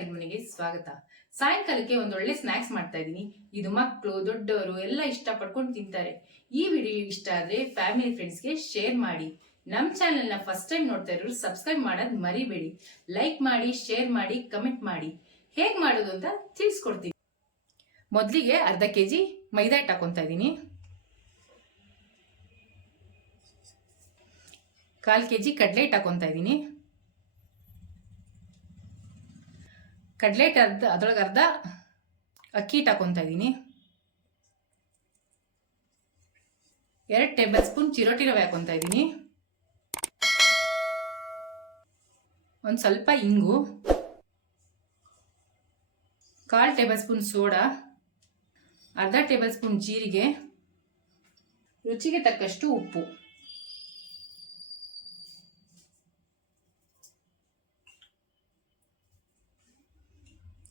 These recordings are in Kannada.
ಅಡಿಗೆ ಮನೆಗೆ ಸ್ವಾಗತ. ಸಾಯಂಕಾಲಕ್ಕೆ ಒಂದೊಳ್ಳೆ ಸ್ನಾಕ್ಸ್ ಮಾಡ್ತಾ ಇದ್ದೀನಿ. ಇದು ಮಕ್ಕಳು ದೊಡ್ಡವರು ಎಲ್ಲ ಇಷ್ಟಪಡ್ಕೊಂಡು ತಿಂತಾರೆ. ಈ ವಿಡಿಯೋ ಇಷ್ಟ ಆದ್ರೆ ಫ್ಯಾಮಿಲಿ ಫ್ರೆಂಡ್ಸ್ಗೆ ಶೇರ್ ಮಾಡಿ. ನಮ್ಮ ನ ಫಸ್ಟ್ ಟೈಮ್ ನೋಡ್ತಾ ಇರೋರು ಸಬ್ಸ್ಕ್ರೈಬ್ ಮಾಡೋದು ಮರಿಬೇಡಿ. ಲೈಕ್ ಮಾಡಿ ಶೇರ್ ಮಾಡಿ ಕಮೆಂಟ್ ಮಾಡಿ. ಹೇಗೆ ಮಾಡೋದು ಅಂತ ತಿಳಿಸ್ಕೊಡ್ತೀನಿ. ಮೊದಲಿಗೆ ಅರ್ಧ ಕೆ ಜಿ ಮೈದಾ ಹಿಟ್ಟು ಹಾಕೊತಾ ಇದ್ದೀನಿ. ಕಾಲು ಕೆ ಜಿ ಕಡಲೆ ಹಿಟ್ಟು ಹಾಕೊತಾ ಇದ್ದೀನಿ. ಕಡಲೆ ಅರ್ಧ ಅದ್ರೊಳಗೆ ಅರ್ಧ ಅಕ್ಕಿ ಹಿಟ್ಟು ಇದ್ದೀನಿ. ಎರಡು ಟೇಬಲ್ ಸ್ಪೂನ್ ಚಿರೋಟಿ ರವೆ ಹಾಕೊತಾ ಇದ್ದೀನಿ. ಒಂದು ಸ್ವಲ್ಪ ಇಂಗು. ಕಾಲು ಟೇಬಲ್ ಸ್ಪೂನ್ ಸೋಡಾ. ಅರ್ಧ ಟೇಬಲ್ ಸ್ಪೂನ್ ಜೀರಿಗೆ. ರುಚಿಗೆ ತಕ್ಕಷ್ಟು ಉಪ್ಪು.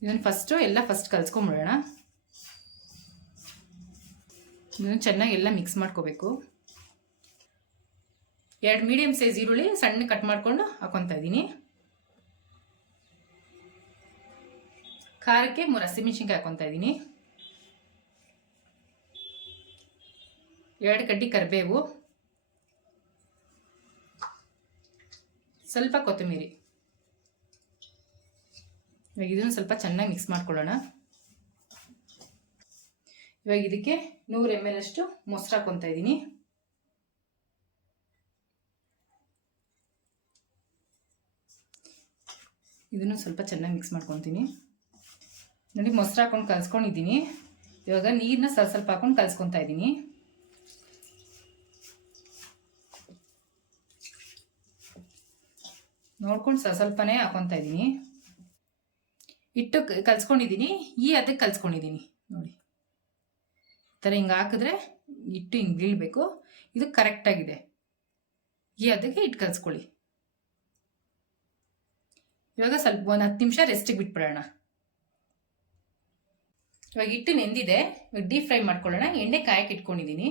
ಇದನ್ನು ಫಸ್ಟು ಎಲ್ಲ ಫಸ್ಟ್ ಕಲ್ಸ್ಕೊಂಬಿಡೋಣ. ಇದನ್ನು ಚೆನ್ನಾಗಿ ಎಲ್ಲ ಮಿಕ್ಸ್ ಮಾಡ್ಕೋಬೇಕು. ಎರಡು ಮೀಡಿಯಮ್ ಸೈಜ್ ಈರುಳ್ಳಿ ಸಣ್ಣ ಕಟ್ ಮಾಡಿಕೊಂಡು ಹಾಕೊತಾ ಇದ್ದೀನಿ. ಖಾರಕ್ಕೆ ಮೂರು ಹಸಿಮೆಣ್ಸಿನ್ಕಾಯಿ ಹಾಕೊತಾ ಇದ್ದೀನಿ. ಎರಡು ಕಡ್ಡಿ ಕರಿಬೇವು. ಸ್ವಲ್ಪ ಕೊತ್ತಂಬರಿ. ಇವಾಗ ಇದನ್ನು ಸ್ವಲ್ಪ ಚೆನ್ನಾಗಿ ಮಿಕ್ಸ್ ಮಾಡ್ಕೊಳ್ಳೋಣ. ಇವಾಗ ಇದಕ್ಕೆ ನೂರು ಎಂ ಎಲ್ ಅಷ್ಟು ಮೊಸರು ಹಾಕೊತಾ ಇದ್ದೀನಿ. ಇದನ್ನು ಸ್ವಲ್ಪ ಚೆನ್ನಾಗಿ ಮಿಕ್ಸ್ ಮಾಡ್ಕೊತೀನಿ. ನೋಡಿ ಮೊಸರು ಹಾಕೊಂಡು ಕಲ್ಸ್ಕೊಂಡಿದ್ದೀನಿ. ಇವಾಗ ನೀರನ್ನ ಸ್ವಲ್ಪ ಸ್ವಲ್ಪ ಹಾಕೊಂಡು ಕಲ್ಸ್ಕೊತಾ ಇದ್ದೀನಿ. ನೋಡ್ಕೊಂಡು ಸ್ವಲ್ಪ ಸ್ವಲ್ಪನೇ ಹಾಕೊತಾ ಇದ್ದೀನಿ. ಇಟ್ಟು ಕಲ್ಸ್ಕೊಂಡಿದ್ದೀನಿ ಈ ಅದಕ್ಕೆ ಕಲ್ಸ್ಕೊಂಡಿದ್ದೀನಿ ನೋಡಿ. ಈ ಥರ ಹಿಂಗೆ ಹಾಕಿದ್ರೆ ಇಟ್ಟು ಹಿಂಗೆ ಬೀಳಬೇಕು. ಇದು ಕರೆಕ್ಟಾಗಿದೆ ಈ ಅದಕ್ಕೆ ಇಟ್ಟು ಕಲ್ಸ್ಕೊಳ್ಳಿ. ಇವಾಗ ಸ್ವಲ್ಪ ಒಂದು ಹತ್ತು ನಿಮಿಷ ರೆಸ್ಟಿಗೆ ಬಿಟ್ಬಿಡೋಣ. ಇವಾಗ ಹಿಟ್ಟು ನೆಂದಿದೆ. ಇವಾಗ ಡೀಪ್ ಫ್ರೈ ಮಾಡ್ಕೊಳ್ಳೋಣ. ಎಣ್ಣೆ ಕಾಯಕ್ಕೆ ಇಟ್ಕೊಂಡಿದ್ದೀನಿ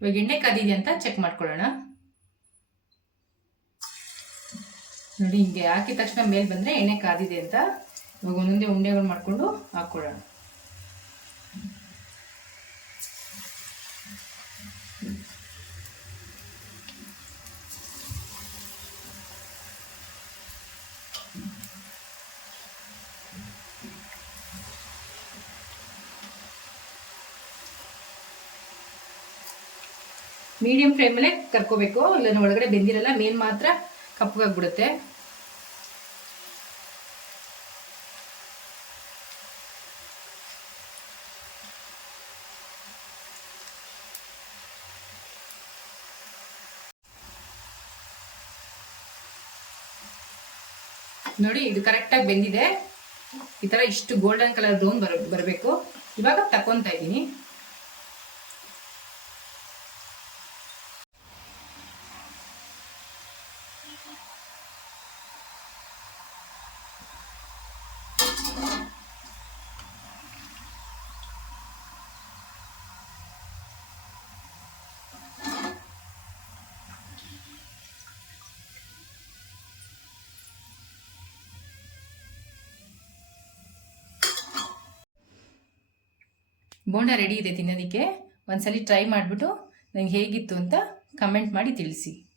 ಇವಾಗ ಎಣ್ಣೆ ಕಾದಿದೆ ಅಂತ ಚೆಕ್ ಮಾಡ್ಕೊಳ್ಳೋಣ. ನೋಡಿ, ಹಿಂಗೆ ಹಾಕಿದ ತಕ್ಷಣ ಮೇಲೆ ಬಂದರೆ ಎಣ್ಣೆ ಕಾದಿದೆ ಅಂತ. ಇವಾಗ ಒಂದೊಂದೇ ಉಂಡೆಗಳು ಮಾಡಿಕೊಂಡು ಹಾಕ್ಕೊಳ್ಳೋಣ ಮೀಡಿಯಂ ಫ್ಲೇಮಲ್ಲೇ ಕರ್ಕೋಬೇಕು. ಇಲ್ಲ ಒಳಗಡೆ ಬೆಂದಿರಲ್ಲ ಮೇನ್ ಮಾತ್ರ ಕಪ್ಪಗಾಗ್ಬಿಡುತ್ತೆ ನೋಡಿ, ಇದು ಕರೆಕ್ಟಾಗಿ ಬೆಂದಿದೆ. ಈ ಥರ ಇಷ್ಟು ಗೋಲ್ಡನ್ ಕಲರ್ ಬ್ರೌನ್ ಬರ, ಬರಬೇಕು. ಇವಾಗ ತಕೊತಾ ಇದ್ದೀನಿ. ಬೋಂಡ ರೆಡಿ ಇದೆ ತಿನ್ನೋದಕ್ಕೆ. ಒಂದ್ಸಲಿ ಟ್ರೈ ಮಾಡಿಬಿಟ್ಟು ನನಗೆ ಹೇಗಿತ್ತು ಅಂತ ಕಮೆಂಟ್ ಮಾಡಿ ತಿಳಿಸಿ.